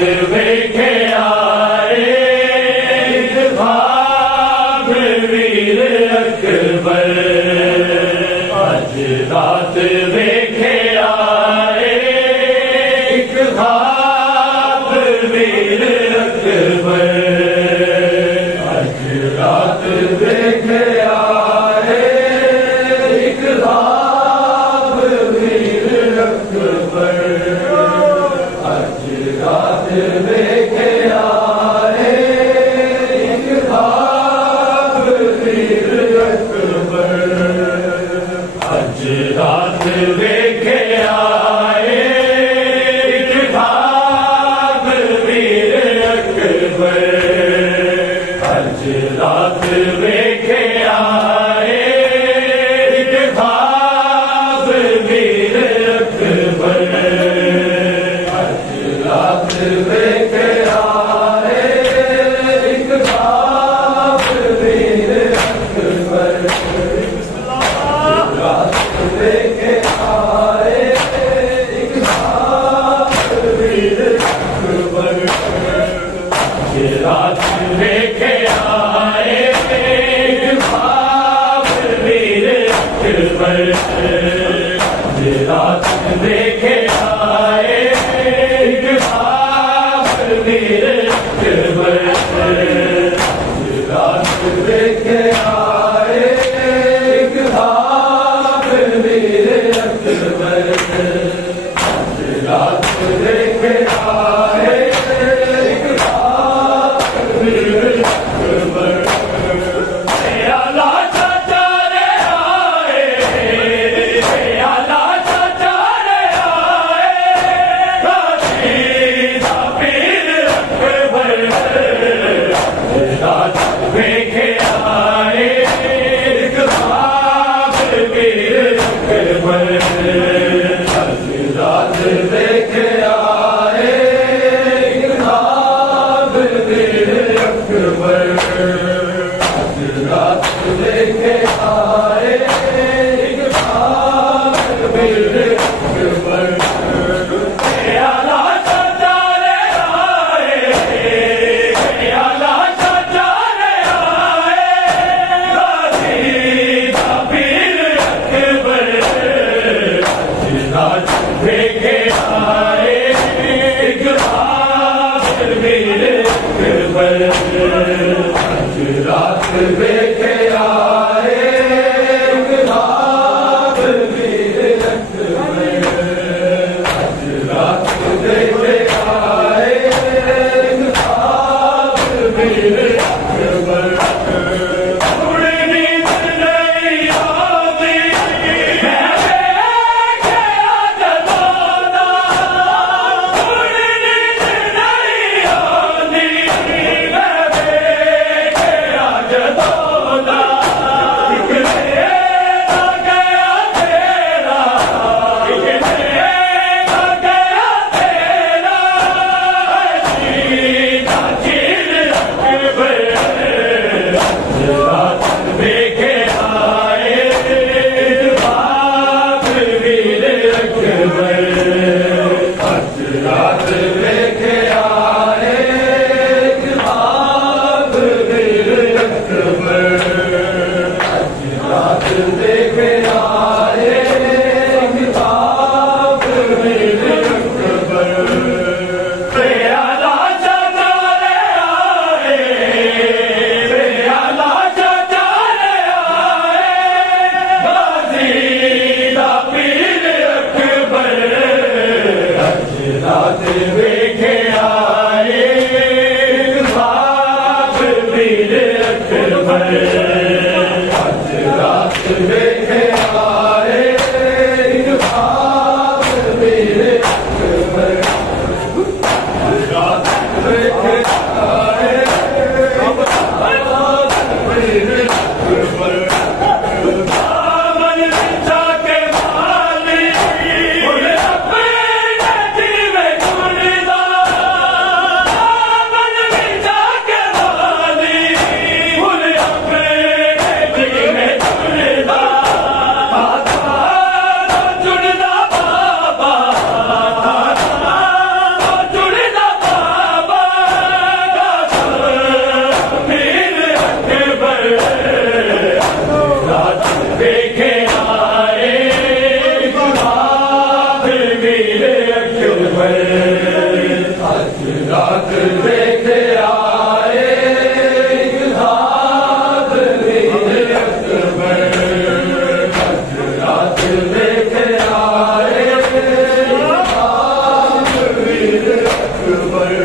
वेखे आए भाग वीर अकबर अज रात वेखे आए भाग वीर अकबर अज रात वेखे आए भाग वीर अकबर अज रात वेखे आए भाग वीर अकबर अज रात वेखे आए भाग वीर अकबर अज रात वेखे आए भाग वीर अकबर अज रात वेखे आए भाग वीर अकबर रात वेखे आए भाग वीर अकबर रात वेखे आए भाग वीर अकबर रात वेखे आए भाग वीर अकबर रात वेखे आए भाग वीर अकबर रात वेखे आए वेखे आए भाग वीर अकबर रात वेखे आए भाग वीर अकबर रात वेखे आए भाग वीर अकबर वेखे आए भाग वीर अकबर रात वेखे आए भाग वीर अकबर रात वेखे आए भाग वीर अकबर वेखे आए भाग वीर अकबर रात वेखे आए भाग वीर अकबर रात वेखे आए भाग वीर अकबर के माली रात देखे आए घात वीर अकबर रात देखे आए घात वीर अकबर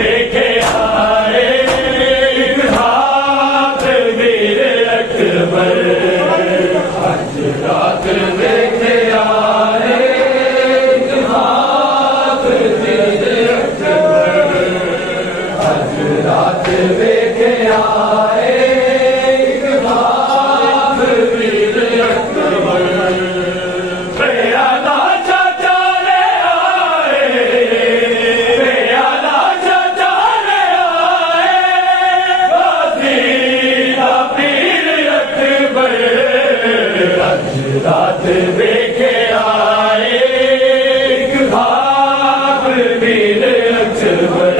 देखे आए घात वीर अकबर आज रात देखे आए घात वीर अकबर आज रात देखे आए घात वीर अकबर रात देखे आए घात वीर अकबर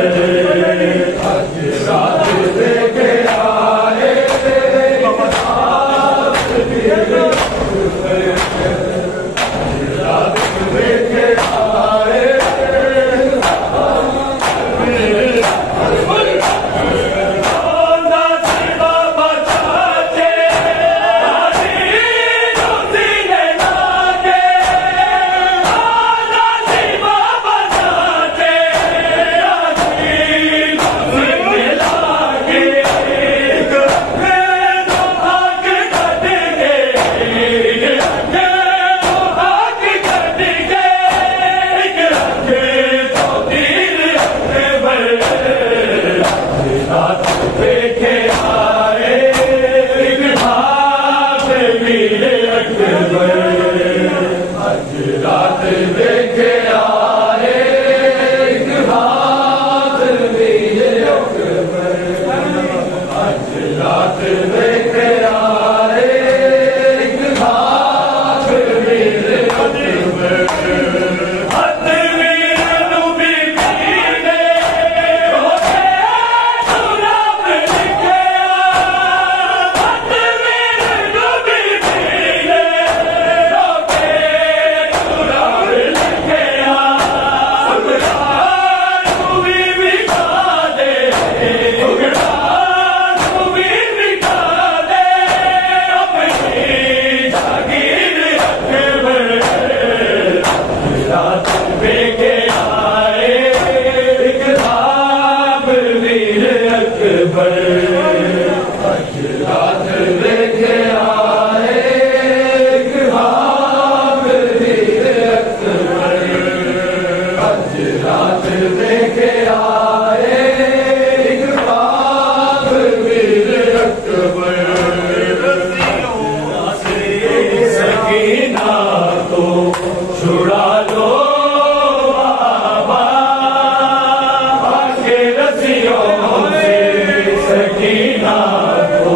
आज रात देखे आए घात वीर अकबर रात देखे आए रात देखे आए घात वीर अकबर आज रात देखे आए घात वीर अकबर आज रात देखे आए घात वीर अकबर आज रात देखे आए घात वीर अकबर आज रात देखे आए घात वीर अकबर सकीना को छुड़ा लो बाबा आके रसियों सकीना को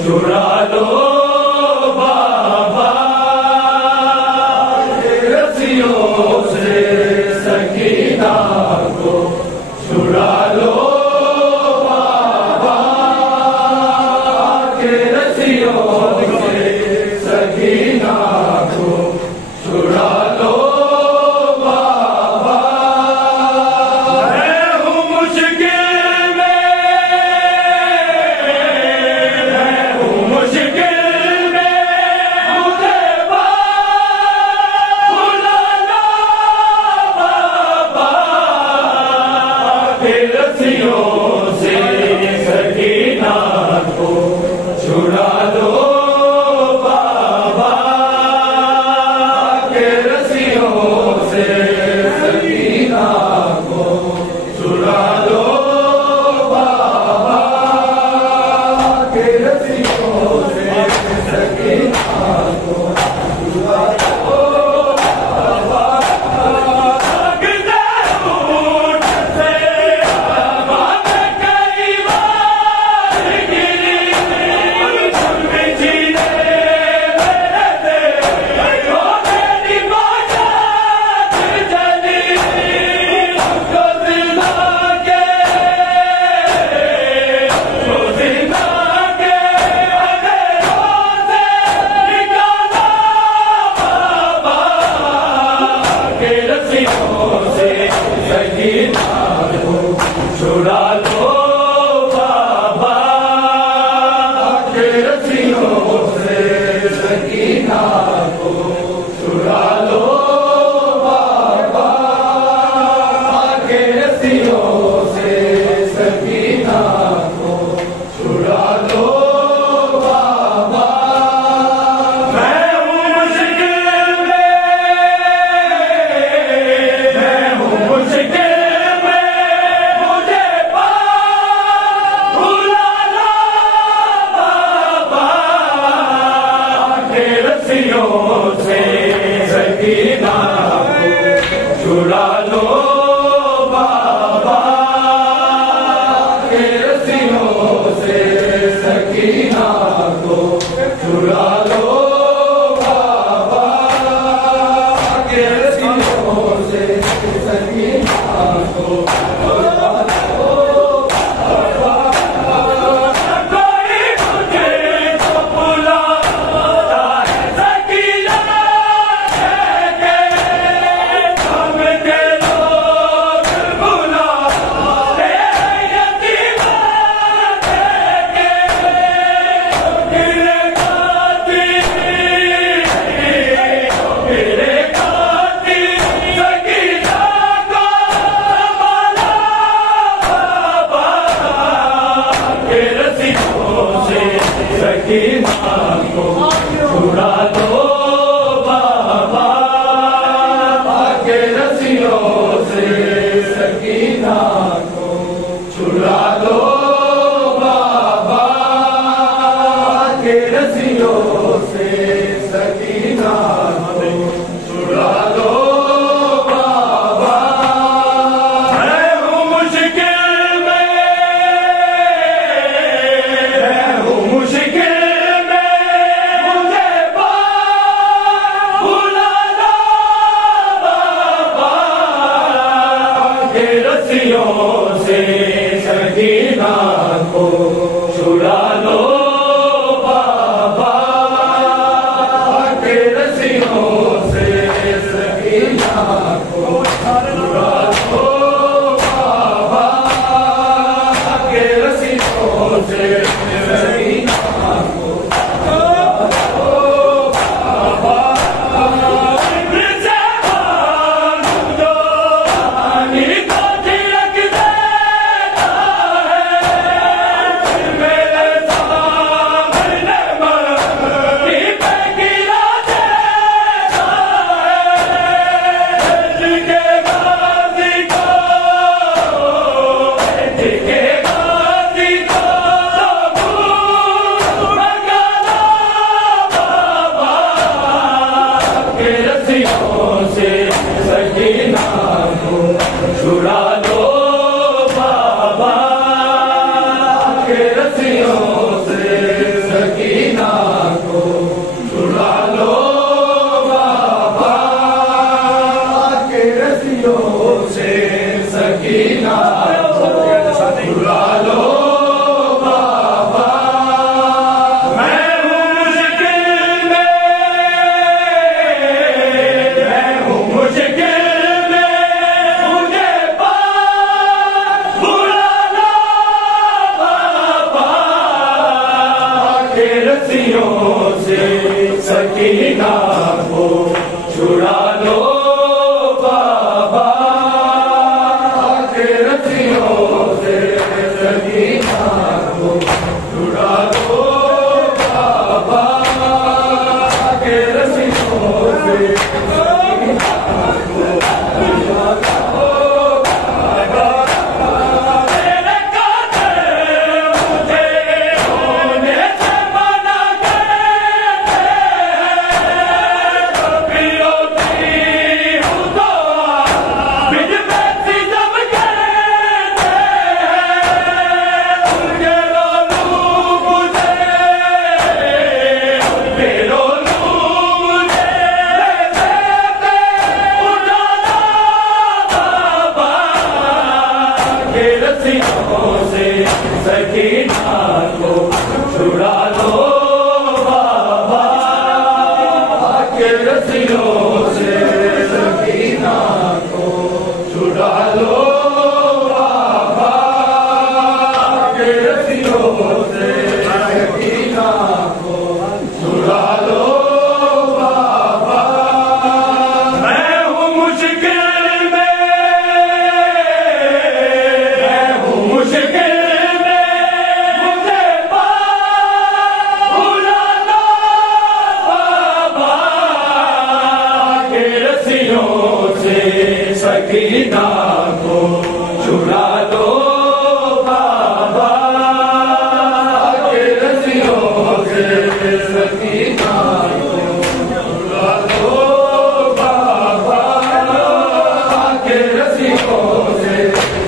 छुड़ा लो बाबा रसियों से सकीना को से सकीना को छुड़ा लो बाबा के रस्सियों से सकीना को छुड़ा लो बाबा के रस्सियों से सकीना को छुड़ा लो बाबा। मैं हूँ मुश्किल में मुझे भुला लो बाबा के रस्सियों से सकीना को छुड़ा लो बाबा के रस्सियों से सकीना को छुड़ा लो बाबा के रस्सियों से सकीना को छुड़ा लो बाबा। कोई मुझे तो बुलाता है सकीना के हम के लोग बुलाते हैं यतीमा के गिरे खाती सकीना को संभाला बाबा के रस्सियों से सकीना को छुड़ा दो बाबा के रस्सियों से सकीना को छुड़ा दो बाबा के रस्सियों से सकीना को छुड़ा दो बाबा। मैं हूँ मुश्किल में मुझे भुला लो बाबा के रस्सियों से सकीना को छुड़ा लो बाबा के रस्सियों से सकीना को छुड़ा लो बाबा के रस्सियों से सकीना को सकीना को छुड़ा लो बाबा के रस्सियों से सकीना को छुड़ा लो बाबा के रस्सियों से सकीना को छुड़ा लो बाबा। मैं हूँ मुश्किल में मुझे भुला लो बाबा के रस्सियों से सकीना को छुड़ा लो बाबा के रस्सियों छुड़ा लो बाबा के रस्सियों से सकीना को छुड़ा लो बाबा। मैं हूँ मुश्किल में, मैं हूँ मुश्किल में, मुझे भुला लो बाबा के रस्सियों से सकीना को छुड़ा लो बाबा के रस्सियों से सकीना को छुड़ा लो बाबा के रस्सियों से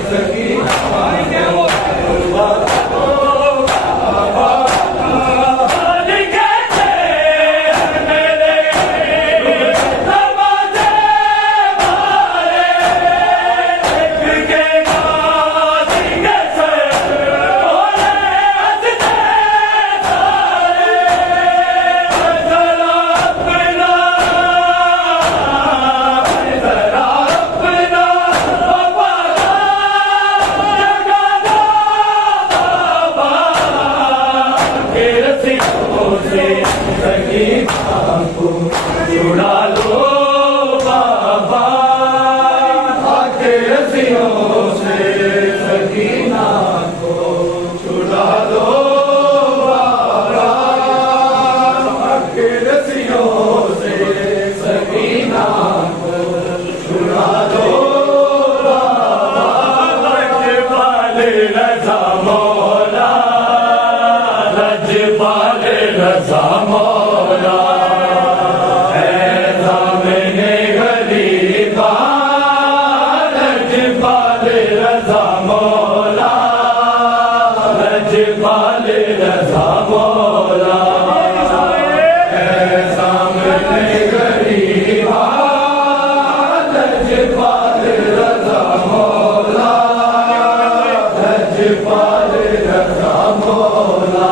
सकीना को छुड़ा लो बाबा। कैसे मेरे नमाज़े मारे के गाजी कैसे बोले हंसते सारे। जरा अपना बाबा जगा दो बाबा के रस्सियों से सकीना को छुड़ा लो बाबा के रस्सियों से सकीना को छुड़ा लो बाबा के रस्सियों से सकीना को छुड़ा लो बाबा। लजपाल रज़ा मौला, लजपाल रज़ा मौला, है ज़ामिने गरीबा। लजपाल रज़ा मौला, लजपाल रज़ा मौला, है ज़ामिने गरीबा। लजपाल रज़ा मौला, लजपाल रज़ा मौला।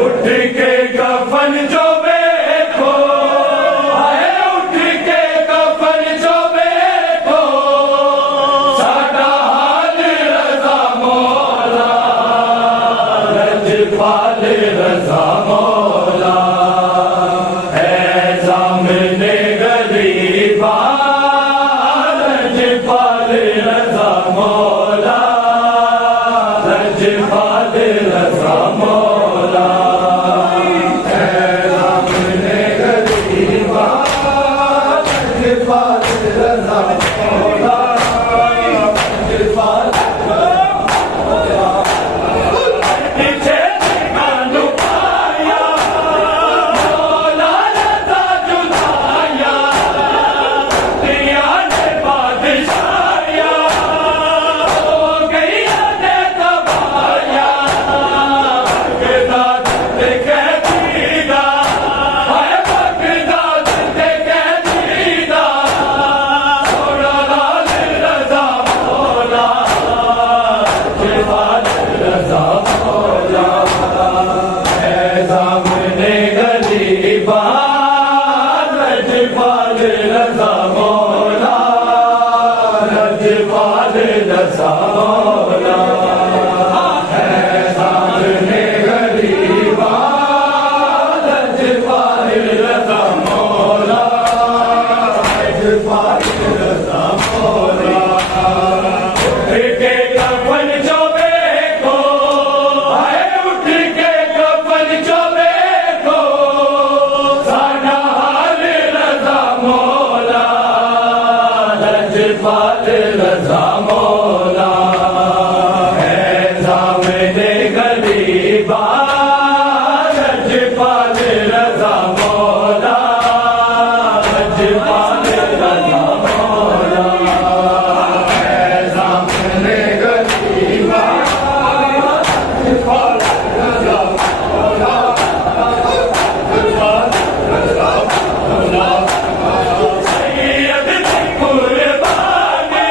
उठ के कफन जो देखो, हाय उठ के कफन जो देखो, साडा हाल रज़ा मौला। लजपाल रज़ा मौला, है ज़ामिने गरीबा। लजपाल रज़ा मौला, लजपाल रज़ा मौला, है ज़ामिने गरीबा। लजपाल रज़ा मौला, लजपाल पीछे कानू पाया मौला रज़ा जुदाया। दिया ने बादशाया हो गई ने तबाया। बगदाद देखे दीदा, हाय बगदाद देखे दीदा। थोड़ा लाल रज़ा मौला, लजपाल रज़ा मौला, है ज़ामिने गरीबा। लजपाल रज़ा मौला, लजपाल रज़ा मौला, है ज़ामिने गरीबा। लजपाल रज़ा मौला, लजपाल रज़ा मौला। उठ के कफन जो देखो, हाय उठ के कफन जो देखो, साडा हाल रज़ा मौला। लजपाल रज़ा मौला, है ज़ामिने गरीबा। लजपाल रज़ा मौला, लजपाल रज़ा मौला, है ज़ामिने गरीबा। लजपाल रज़ा मौला, लजपाल रज़ा मौला। सैयद की कुर्बानी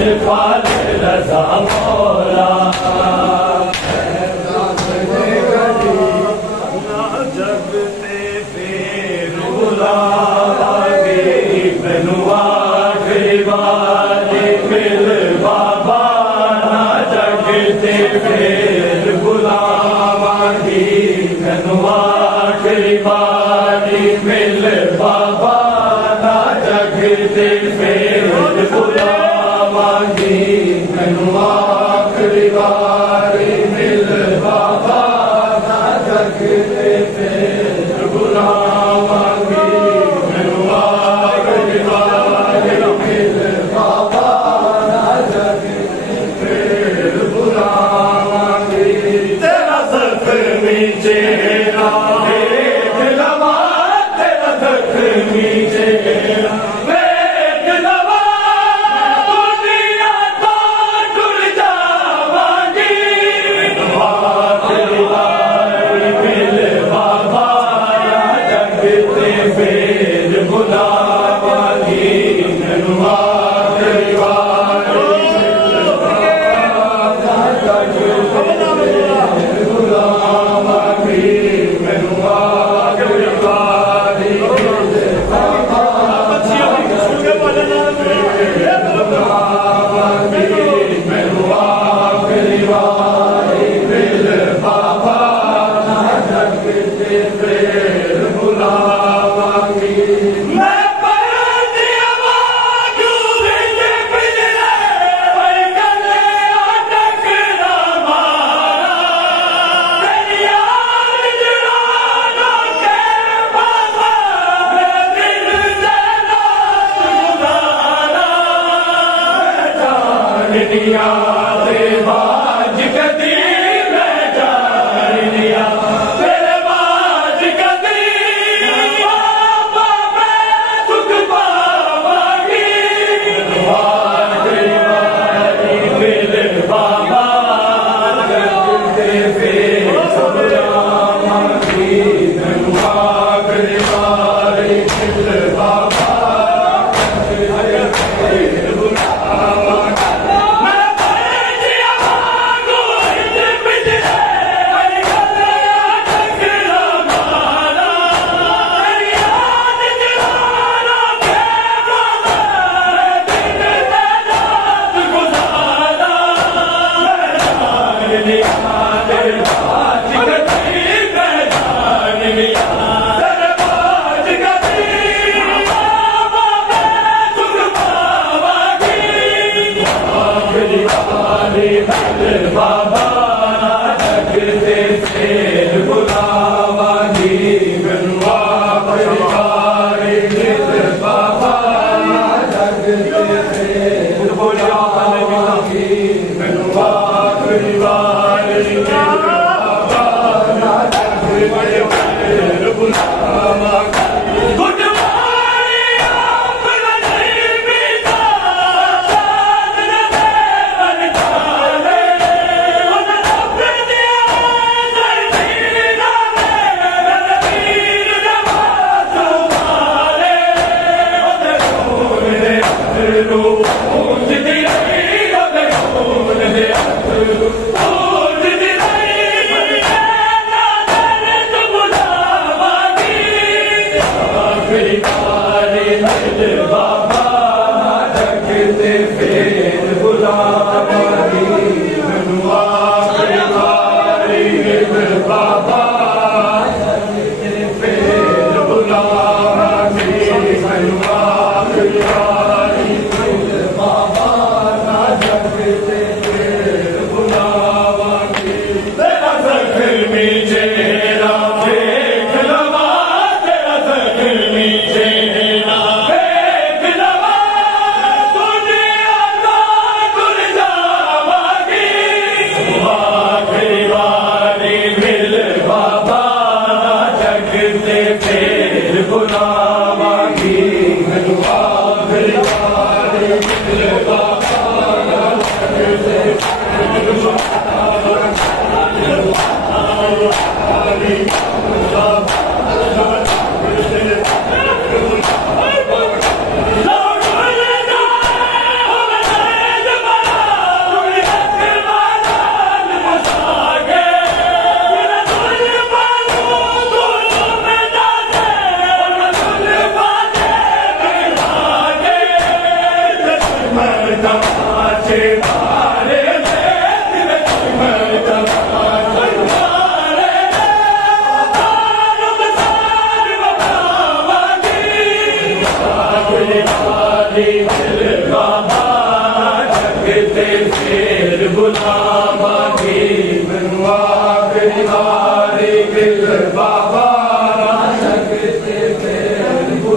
पाले रजा मौला जगते फिर बुलावे मैनू आखिरी बारी मिल बाबा ना जगते फिर बुलावांगी मैनू आखिरी बारी मिल बाबा ना जगते फिर बुलावांगी मैनू आखिरी बारी मिल बाबा ना जगते फिर बुलावांगी मैनू आखिरी बारी मिल बाबा ना जगते फिर बुलावांगी तेरा ज़ख्मी चेहरा देख लवा तेरा ज़ख्मी चेहरा देख लवा दुनिया तो जुड़ जावांगी आखिरी बारी मिल बाबा ना जगते फिर बुलावांगी मैनू आखिरी बारी मिल बाबा ना जगते फिर बुलावांगी मैनू आखिरी बारी मिल बाबा बुलावांगी मैनू आखिरी बारी मिल बाबा ना जगते फिर बुलावांगी मैं परदिया मांगू विच पिजरे वही कदे अटक ना मारा तेरी याद जुड़ाना के बाबा मैं दिल से ना गुजारा जानिया ते बाज कदी मैं जानिया तेरे बाज कदी बाबा मैं सुख पावांगी आखिरी बारी मिल बाबा जगते फिर बुलावांगी मैनू आखिरी बारी मिल बाबा जगते फिर बुलावांगी मैं परदिया मांगू विच पिजरे वही कदे अटक ना मारा तेरी याद जुड़ाना के बाबा मैं दिल से रात गुजारा मैं जानिया तेरे बाज कदी मैं जानिया तेरे बाज कदी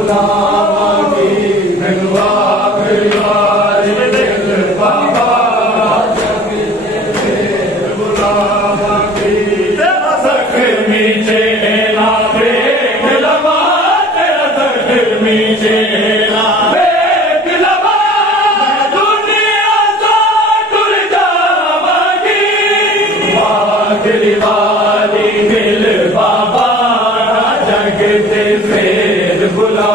बुलावांगी मैनू आखिरी वारी दिल बाबा फिर बुलावांगी तेरा जख्मी चेहरा देख लवा तेरा जख्मी चेहरा देख लवा दुनिया से टुर जावांगी आखिरी वारी दिल बाबा जगते फिर बुला